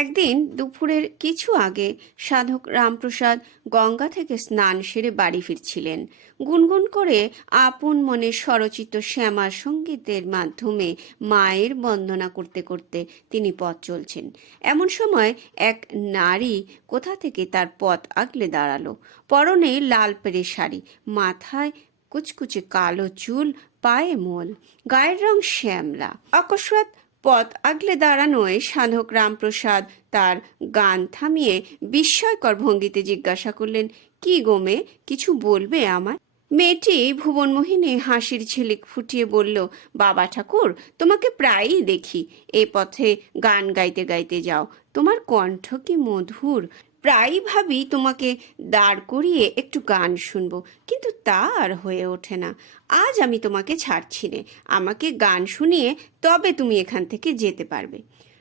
একদিন দুপুরের কিছু আগে সাধক রামপ্রসাদ গঙ্গা থেকে স্নান সেরে বাড়ি ফিরছিলেন। গুনগুন করে আপন মনে স্বরচিত শ্যামা সঙ্গীতের মাধ্যমে মায়ের বন্দনা করতে করতে তিনি পথ চলছেন। এমন সময় এক নারী কোথা থেকে তার পথ আগলে দাঁড়ালো। পরনে লাল পেড়ে শাড়ি, মাথায় কুচকুচে কালো চুল, পায়ে মোল, গায়ের রং শ্যামলা। অকস্মাৎ পথ আগলে দাঁড়ানোয় সাধক রামপ্রসাদ তার গান থামিয়ে বিস্ময়কর ভঙ্গিতে জিজ্ঞাসা করলেন, কি গো মেয়ে, কিছু বলবে আমায়? মেয়েটি ভুবনমোহিনী হাসির ঝিলিক ফুটিয়ে বলল, বাবা ঠাকুর, তোমাকে প্রায়ই দেখি এ পথে গান গাইতে গাইতে যাও। তোমার কণ্ঠ কি মধুর! প্রায়ই ভাবি তোমাকে দাঁড় করিয়ে একটু গান শুনবো, কিন্তু তা আর হয়ে ওঠে না। আজ আমি তোমাকে ছাড়ছি নে, আমাকে গান শুনিয়ে তবে তুমি এখান থেকে যেতে পারবে।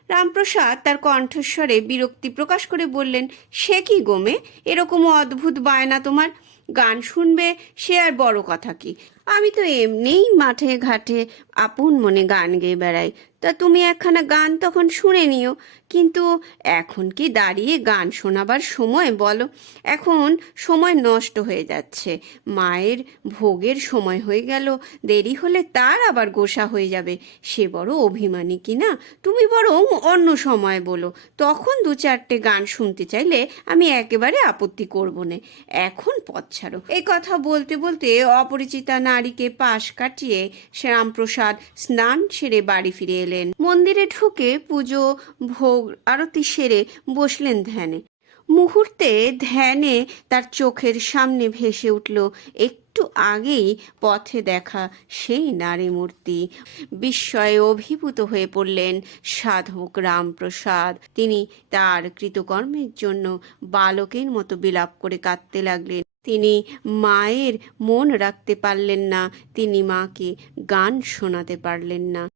রামপ্রসাদ তার কণ্ঠস্বরে বিরক্তি প্রকাশ করে বললেন, সে কি গোমে, এরকম অদ্ভুত বায়না তোমার? গান শুনবে সে আর বড় কথা কি, আমি তো এমনিই মাঠে ঘাটে আপন মনে গান গেয়ে বেড়াই। তা তুমি একখানা গান তখন শুনে নিও। কিন্তু এখন কি দাঁড়িয়ে গান শোনাবার সময় বলো? এখন সময় নষ্ট হয়ে যাচ্ছে। মায়ের ভোগের সময় হয়ে গেল, দেরি হলে তার আবার গোসা হয়ে যাবে। সে বড় অভিমানী কিনা। তুমি বরং অন্য সময় বলো, তখন দু চারটে গান শুনতে চাইলে আমি একেবারে আপত্তি করব না। এখন পথ ছাড়ো। এই কথা বলতে বলতে অপরিচিতা নারীকে পাশ কাটিয়ে শ্যামপ্রসাদ স্নান সেরে বাড়ি ফিরে এলেন। মন্দিরে ঢুকে পুজো ভোগ আরতি সেরে বসলেন ধ্যানে। মুহূর্তে ধ্যানে তার চোখের সামনে ভেসে উঠল একটু আগেই পথে দেখা সেই নারী মূর্তি। বিস্ময়ে অভিভূত হয়ে পড়লেন সাধক রামপ্রসাদ। তিনি তার কৃতকর্মের জন্য বালকের মতো বিলাপ করে কাঁদতে লাগলেন। তিনি মায়ের মন রাখতে পারলেন না, তিনি মাকে গান শোনাতে পারলেন না।